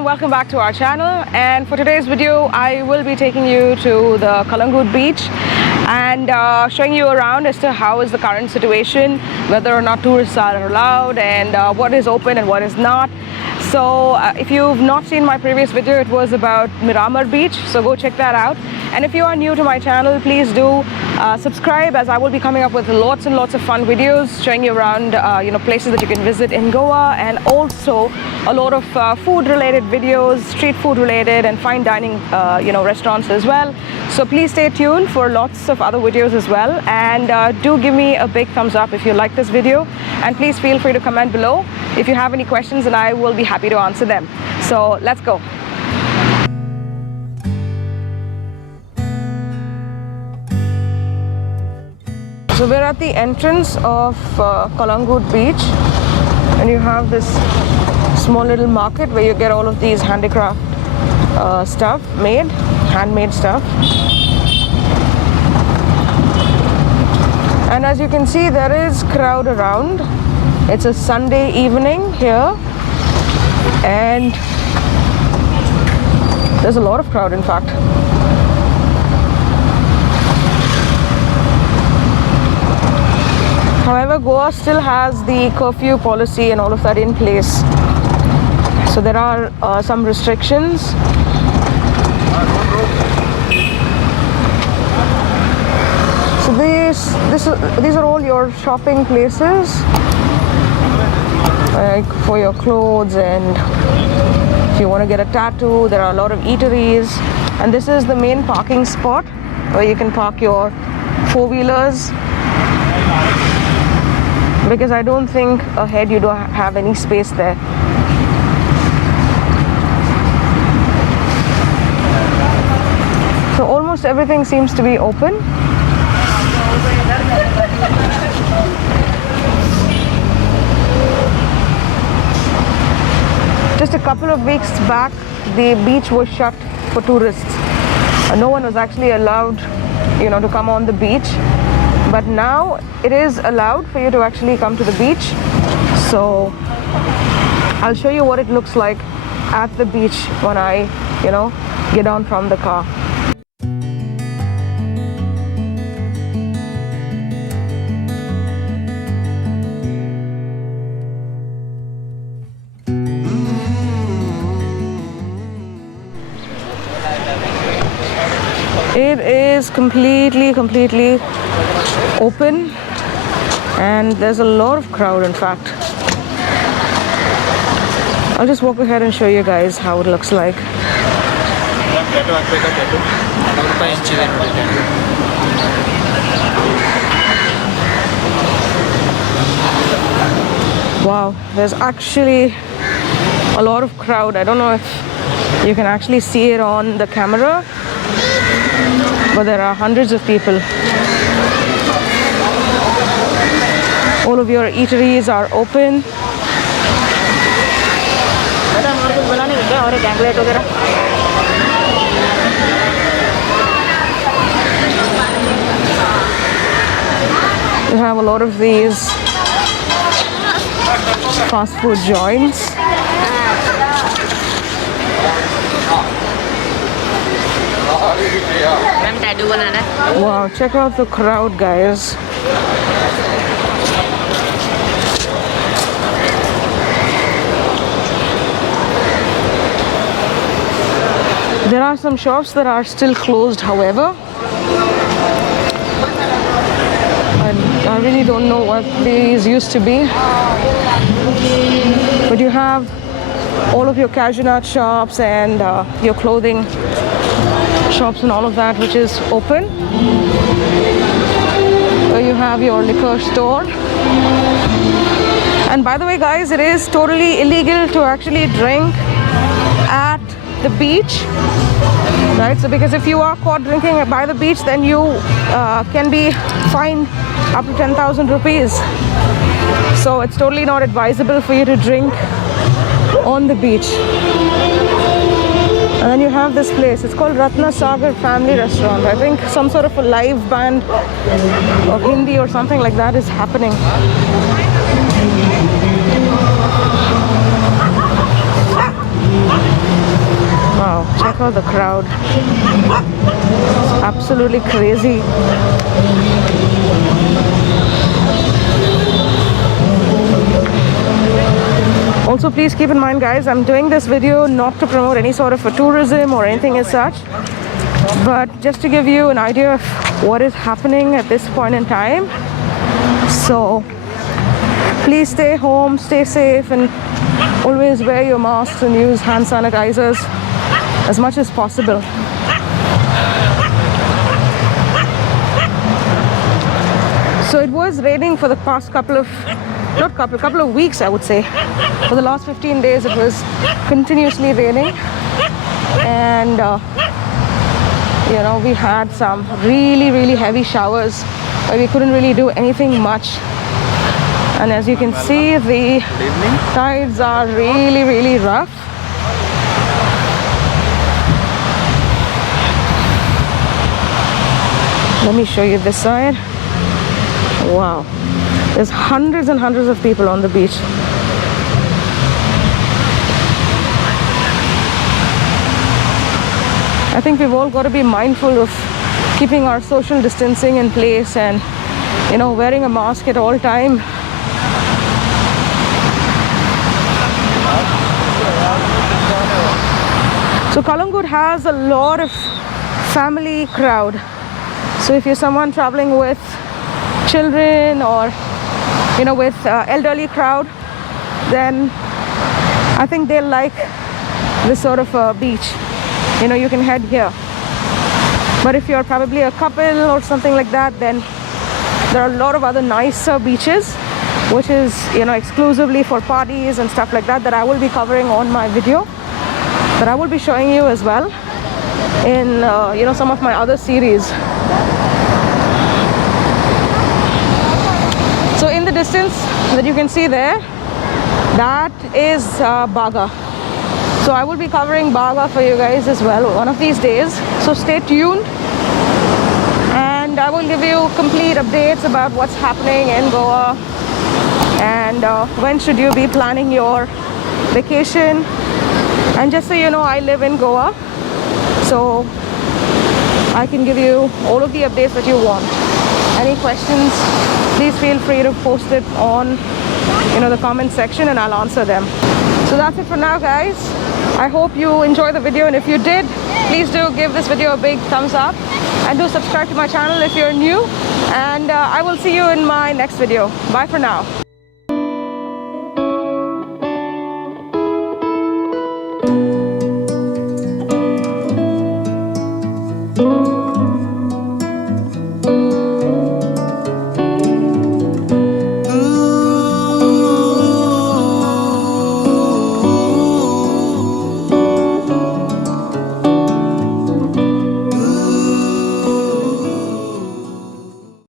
and welcome back to our channel. And for today's video I will be taking you to the Calangute Beach and showing you around as to how is the current situation, whether or not tourists are allowed, and what is open and what is not. So if you've not seen my previous video, it was about Miramar Beach, so go check that out. And if you are new to my channel, please do subscribe, as I will be coming up with lots and lots of fun videos showing you around places that you can visit in Goa, and also a lot of food related videos, street food related, and fine dining restaurants as well. So please stay tuned for lots of other videos as well, and do give me a big thumbs up if you like this video, and please feel free to comment below if you have any questions, and I will be happy to answer them. So let's go. So we're at the entrance of Calangute Beach, and you have this small little market where you get all of these handicraft stuff handmade stuff. And as you can see, there is crowd around. It's a Sunday evening here, and there's a lot of crowd, in fact. However, Goa still has the curfew policy and all of that in place, so there are some restrictions. So these are all your shopping places, like for your clothes, and if you want to get a tattoo, there are a lot of eateries. And this is the main parking spot where you can park your four-wheelers, because I don't think ahead you don't have any space there. So almost everything seems to be open. Just a couple of weeks back, the beach was shut for tourists. No one was actually allowed, to come on the beach. But now it is allowed for you to actually come to the beach. So I'll show you what it looks like at the beach when I, get down from the car. It is completely open, and there's a lot of crowd, in fact. I'll just walk ahead and show you guys how it looks like. Wow, there's actually a lot of crowd. I don't know if you can actually see it on the camera, but there are hundreds of people. All of your eateries are open. You have a lot of these fast food joints. Wow, check out the crowd, guys. There are some shops that are still closed, however. I really don't know what these used to be. But you have all of your cashew nut shops and your clothing shops and all of that, which is open. You have your liquor store. And by the way, guys, it is totally illegal to actually drink at the beach, right? So because if you are caught drinking by the beach, then you can be fined up to 10,000 rupees. So it's totally not advisable for you to drink on the beach. And then you have this place, it's called Ratna Sagar Family Restaurant. I think some sort of a live band of Hindi or something like that is happening. Wow, check out the crowd. It's absolutely crazy. Also, please keep in mind, guys, I'm doing this video not to promote any sort of a tourism or anything as such, but just to give you an idea of what is happening at this point in time. So please stay home, stay safe, and always wear your masks and use hand sanitizers as much as possible. So it was raining for the past couple of weeks, I would say. For the last 15 days it was continuously raining, and you know, we had some really heavy showers where we couldn't really do anything much. And as you can see, the tides are really rough. Let me show you this side. Wow, there's hundreds and hundreds of people on the beach. I think we've all got to be mindful of keeping our social distancing in place and, you know, wearing a mask at all time. So Calangute has a lot of family crowd. So if you're someone traveling with children or, you know, with elderly crowd, then I think they'll like this sort of a beach. You know, you can head here. But if you're probably a couple or something like that, then there are a lot of other nicer beaches, which is, you know, exclusively for parties and stuff like that, that I will be covering on my video, that I will be showing you as well in you know, some of my other series. So in the distance that you can see there, that is Baga. So I will be covering Baga for you guys as well one of these days. So stay tuned, and I will give you complete updates about what's happening in Goa and when should you be planning your vacation. And just so you know, I live in Goa, so I can give you all of the updates that you want. Any questions, please feel free to post it on, you know, the comment section, and I'll answer them. So that's it for now, guys. I hope you enjoyed the video, and if you did, please do give this video a big thumbs up and do subscribe to my channel if you're new, and I will see you in my next video. Bye for now.